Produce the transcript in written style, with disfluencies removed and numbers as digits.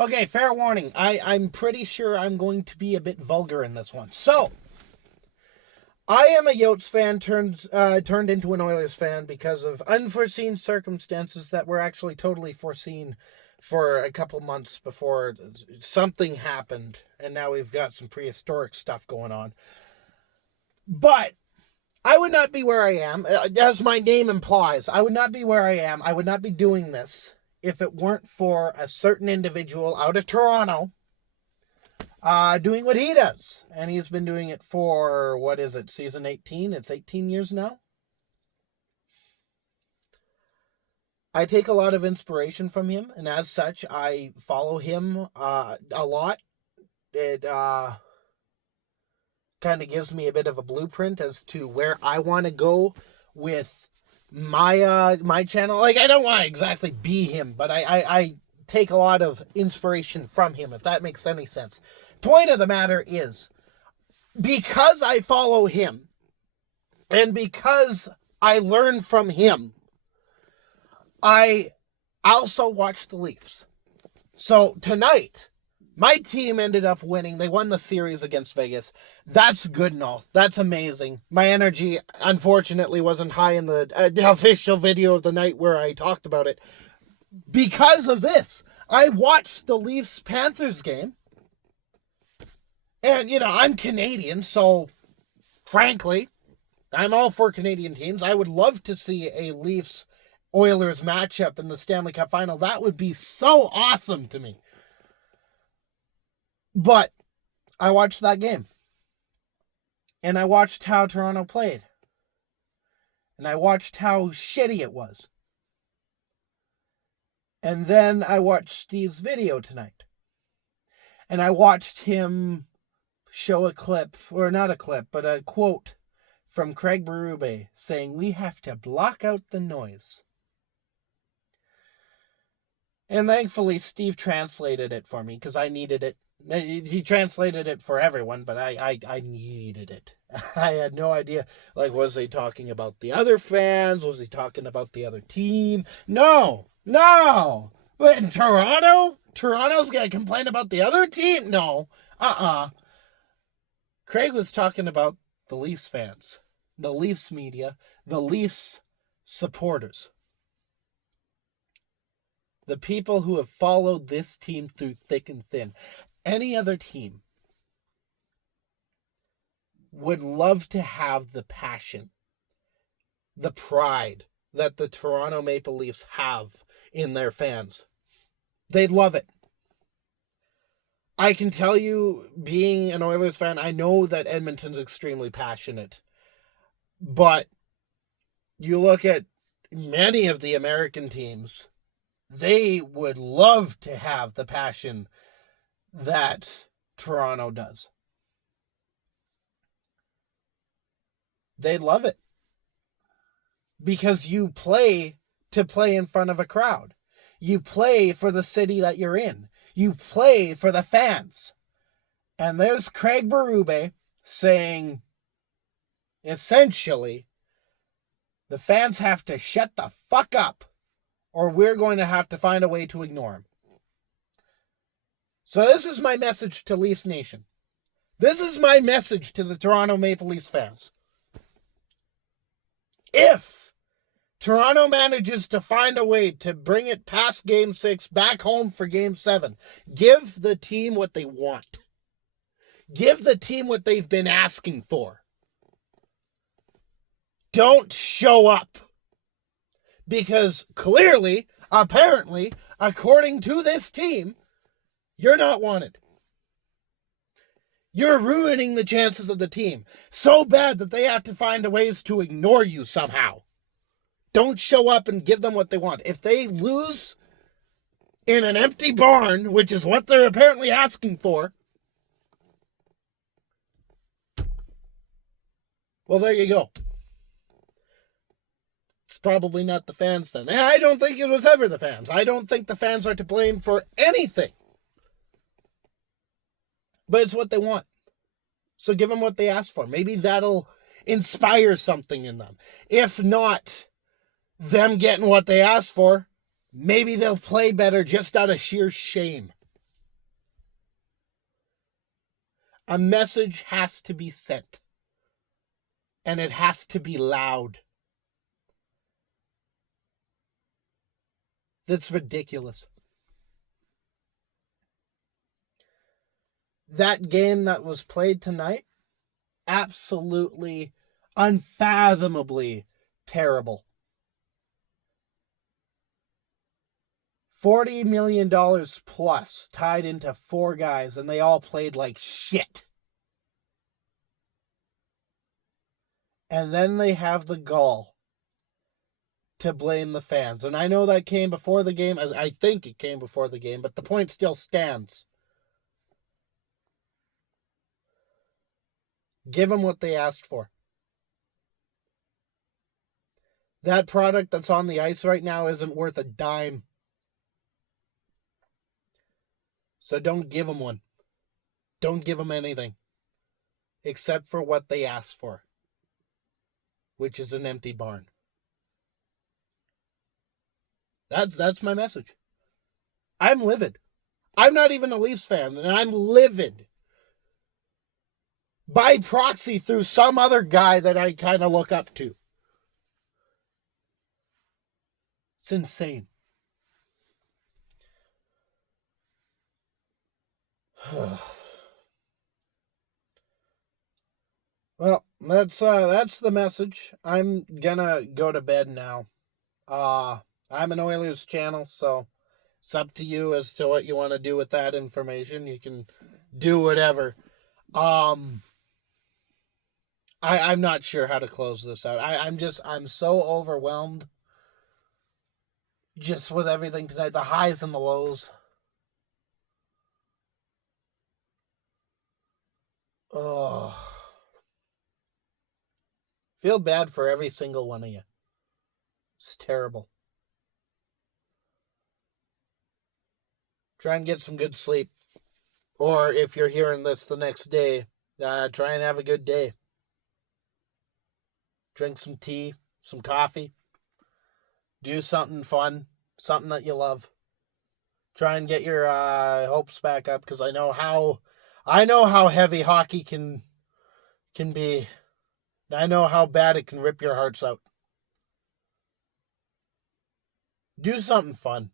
Okay, fair warning. I'm pretty sure I'm going to be a bit vulgar in this one. So, I am a Yotes fan turned into an Oilers fan because of unforeseen circumstances that were actually totally foreseen for a couple months before something happened, and now we've got some prehistoric stuff going on. But I would not be where I am, as my name implies. I would not be where I am. I would not be doing this if it weren't for a certain individual out of Toronto doing what he does. And he's been doing it for, what is it, season 18? It's 18 years now. I take a lot of inspiration from him, and as such, I follow him a lot. It kind of gives me a bit of a blueprint as to where I want to go with my channel. Like, I don't want to exactly be him, but I take a lot of inspiration from him, if that makes any sense. Point of the matter is, because I follow him, and because I learn from him, I also watch the Leafs. So tonight, my team ended up winning. They won the series against Vegas. That's good and all. That's amazing. My energy, unfortunately, wasn't high in the official video of the night where I talked about it. Because of this, I watched the Leafs-Panthers game. And, I'm Canadian, so frankly, I'm all for Canadian teams. I would love to see a Leafs-Oilers matchup in the Stanley Cup Final. That would be so awesome to me. But I watched that game. And I watched how Toronto played. And I watched how shitty it was. And then I watched Steve's video tonight. And I watched him show a clip, or not a clip, but a quote from Craig Berube saying, "We have to block out the noise." And thankfully, Steve translated it for me because I needed it. He translated it for everyone, but I needed it. I had no idea. Like, was he talking about the other fans? Was he talking about the other team? No. But in Toronto? Toronto's going to complain about the other team? No. Craig was talking about the Leafs fans, the Leafs media, the Leafs supporters. The people who have followed this team through thick and thin. Any other team would love to have the passion, the pride that the Toronto Maple Leafs have in their fans. They'd love it. I can tell you, being an Oilers fan, I know that Edmonton's extremely passionate. But you look at many of the American teams, they would love to have the passion that Toronto does. They'd love it. Because you play to play in front of a crowd. You play for the city that you're in. You play for the fans. And there's Craig Berube saying, essentially, the fans have to shut the fuck up, or we're going to have to find a way to ignore them. So this is my message to Leafs Nation. This is my message to the Toronto Maple Leafs fans. If Toronto manages to find a way to bring it past Game 6, back home for Game 7, give the team what they want. Give the team what they've been asking for. Don't show up. Because clearly, apparently, according to this team, you're not wanted. You're ruining the chances of the team so bad that they have to find ways to ignore you somehow. Don't show up and give them what they want. If they lose in an empty barn, which is what they're apparently asking for, well, there you go. It's probably not the fans then. And I don't think it was ever the fans. I don't think the fans are to blame for anything. But it's what they want. So give them what they asked for. Maybe that'll inspire something in them. If not them getting what they asked for, maybe they'll play better just out of sheer shame. A message has to be sent. And it has to be loud. That's ridiculous. That game that was played tonight, absolutely, unfathomably terrible. $40 million plus tied into 4 guys, and they all played like shit. And then they have the gall to blame the fans. And I know that came before the game, as I think it came before the game, but the point still stands. Give them what they asked for. That product that's on the ice right now isn't worth a dime. So don't give them one. Don't give them anything. Except for what they asked for. Which is an empty barn. That's my message. I'm livid. I'm not even a Leafs fan, and I'm livid. By proxy through some other guy that I kind of look up to. It's insane. Well, that's the message. I'm gonna go to bed now. I'm an Oilers channel, so it's up to you as to what you want to do with that information. You can do whatever. I'm not sure how to close this out. I'm so overwhelmed just with everything tonight, the highs and the lows. Oh. Feel bad for every single one of you. It's terrible. Try and get some good sleep. Or if you're hearing this the next day, try and have a good day. Drink some tea, some coffee. Do something fun, something that you love. Try and get your hopes back up, because I know how heavy hockey can be. I know how bad it can rip your hearts out. Do something fun.